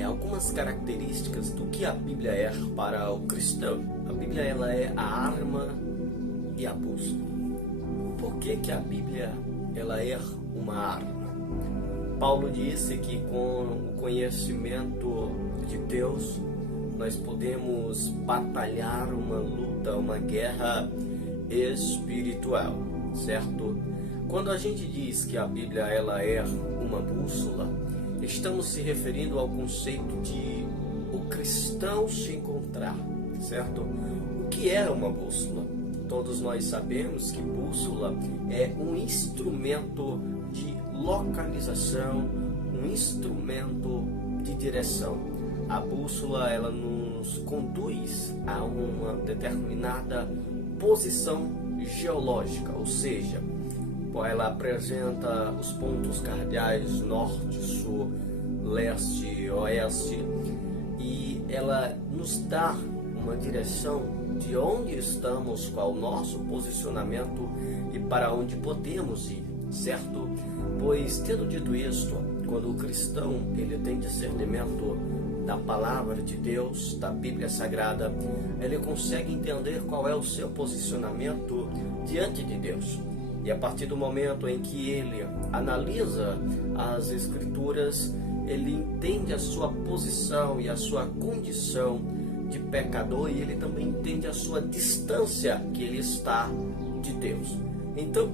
algumas características do que a Bíblia é para o cristão. A Bíblia ela é a arma e a bússola. Por que a Bíblia ela é uma arma? Paulo disse que com o conhecimento de Deus nós podemos batalhar uma luta, uma guerra espiritual, certo? Quando a gente diz que a Bíblia ela é uma bússola, estamos se referindo ao conceito de o cristão se encontrar, certo? O que é uma bússola? Todos nós sabemos que bússola é um instrumento de localização, um instrumento de direção. A bússola ela nos conduz a uma determinada posição geológica, ou seja, ela apresenta os pontos cardeais norte, sul, leste, oeste, e ela nos dá uma direção de onde estamos, qual o nosso posicionamento e para onde podemos ir, certo? Pois, tendo dito isto, quando o cristão ele tem discernimento da palavra de Deus, da Bíblia Sagrada, ele consegue entender qual é o seu posicionamento diante de Deus. E a partir do momento em que ele analisa as Escrituras, ele entende a sua posição e a sua condição de pecador, e ele também entende a sua distância que ele está de Deus. Então,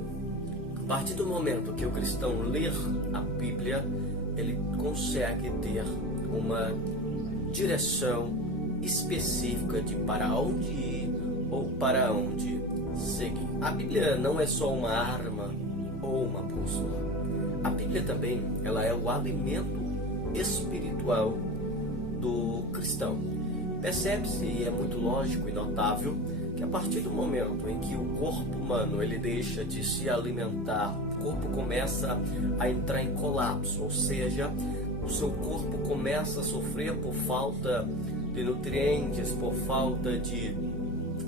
a partir do momento que o cristão lê a Bíblia, ele consegue ter uma direção específica de para onde ir ou para onde seguir. A Bíblia não é só uma arma ou uma bússola. A Bíblia também ela é o alimento espiritual do cristão. Percebe-se, e é muito lógico e notável, que a partir do momento em que o corpo humano ele deixa de se alimentar, o corpo começa a entrar em colapso, ou seja, o seu corpo começa a sofrer por falta de nutrientes, por falta de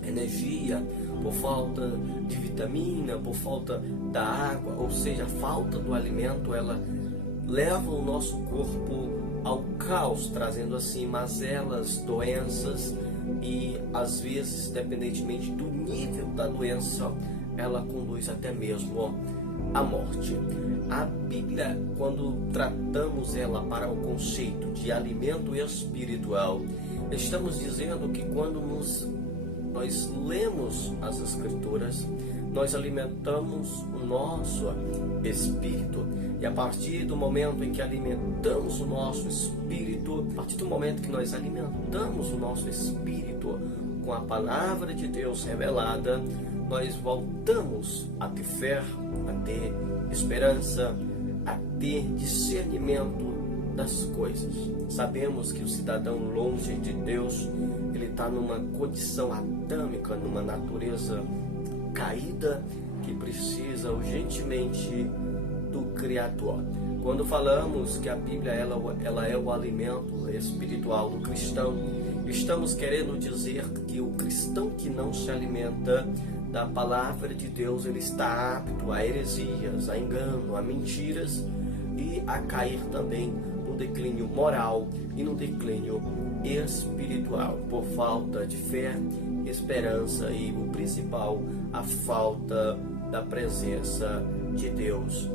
energia, por falta de vitamina, por falta da água, ou seja, a falta do alimento, ela leva o nosso corpo ao caos, trazendo assim mazelas, doenças e às vezes, independentemente do nível da doença, ela conduz até mesmo à morte. A Bíblia, quando tratamos ela para o conceito de alimento espiritual, estamos dizendo que quando nós lemos as Escrituras, nós alimentamos o nosso espírito. E a partir do momento em que alimentamos o nosso espírito, a partir do momento que nós alimentamos o nosso espírito com a palavra de Deus revelada, nós voltamos a ter fé, a ter esperança, a ter discernimento das coisas. Sabemos que o cidadão longe de Deus, ele está numa condição adâmica, numa natureza caída que precisa urgentemente do Criador. Quando falamos que a Bíblia ela é o alimento espiritual do cristão, estamos querendo dizer que o cristão que não se alimenta da palavra de Deus, ele está apto a heresias, a engano, a mentiras e a cair também no declínio moral e no declínio espiritual, por falta de fé, esperança e, o principal, a falta da presença de Deus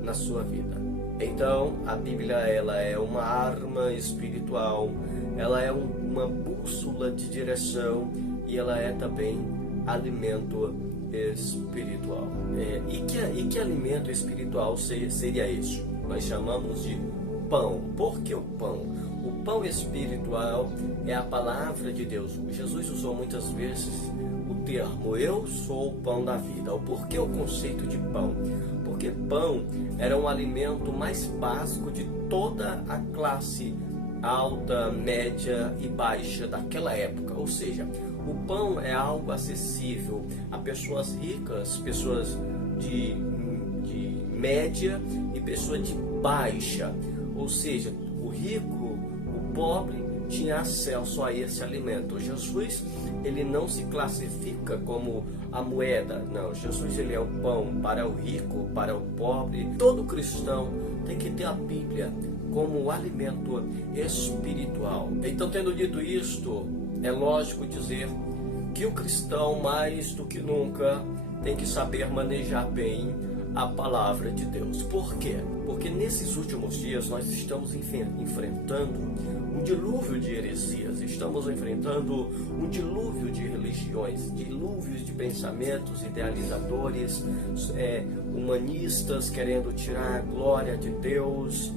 na sua vida. Então, a Bíblia ela é uma arma espiritual, ela é uma bússola de direção e ela é também alimento espiritual. E que alimento espiritual seria esse? Nós chamamos de pão. Por que o pão? O pão espiritual é a palavra de Deus. Jesus usou muitas vezes o termo eu sou o pão da vida. Por que o conceito de pão? Porque pão era um alimento mais básico de toda a classe alta, média e baixa daquela época. Ou seja, o pão é algo acessível a pessoas ricas, pessoas de média e pessoas de baixa. Ou seja, o rico, o pobre tinha acesso a esse alimento. Jesus, ele não se classifica como a moeda, não. Jesus, ele é o pão para o rico, para o pobre. Todo cristão tem que ter a Bíblia como alimento espiritual. Então, tendo dito isto, é lógico dizer que o cristão, mais do que nunca, tem que saber manejar bem a palavra de Deus. Por quê? Porque nesses últimos dias nós estamos enfrentando um dilúvio de heresias, estamos enfrentando um dilúvio de religiões, dilúvios de pensamentos idealizadores, humanistas querendo tirar a glória de Deus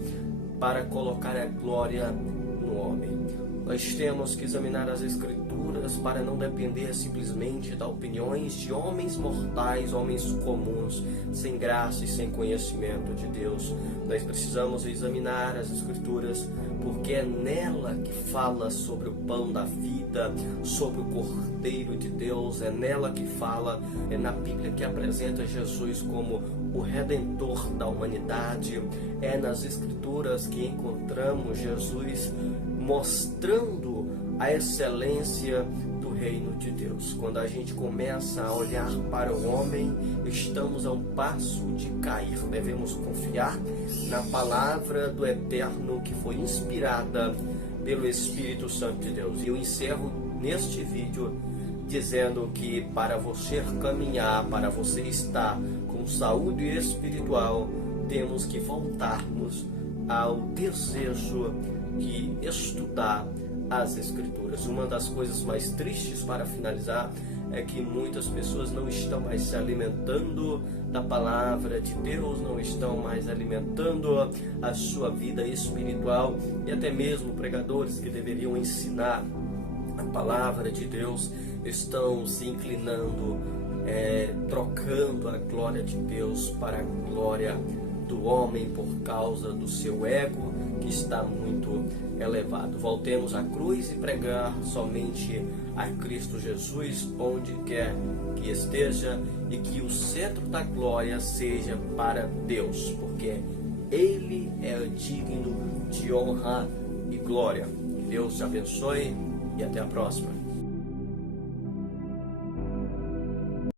para colocar a glória no homem. Nós temos que examinar as Escrituras para não depender simplesmente das opiniões de homens mortais, homens comuns, sem graça e sem conhecimento de Deus. Nós precisamos examinar as Escrituras porque é nela que fala sobre o pão da vida, sobre o Cordeiro de Deus, é nela que fala, é na Bíblia que apresenta Jesus como o Redentor da humanidade, é nas Escrituras que encontramos Jesus mostrando a excelência do reino de Deus. Quando a gente começa a olhar para o homem, estamos a um passo de cair. Devemos confiar na palavra do Eterno que foi inspirada pelo Espírito Santo de Deus. E eu encerro neste vídeo dizendo que para você caminhar, para você estar com saúde espiritual, temos que voltarmos ao desejo de estudar as Escrituras. Uma das coisas mais tristes, para finalizar, é que muitas pessoas não estão mais se alimentando da palavra de Deus, não estão mais alimentando a sua vida espiritual, e até mesmo pregadores que deveriam ensinar a palavra de Deus estão se inclinando, trocando a glória de Deus para a glória do homem por causa do seu ego, que está muito elevado. Voltemos à cruz e pregar somente a Cristo Jesus onde quer que esteja, e que o centro da glória seja para Deus, porque Ele é digno de honra e glória. Que Deus te abençoe e até a próxima.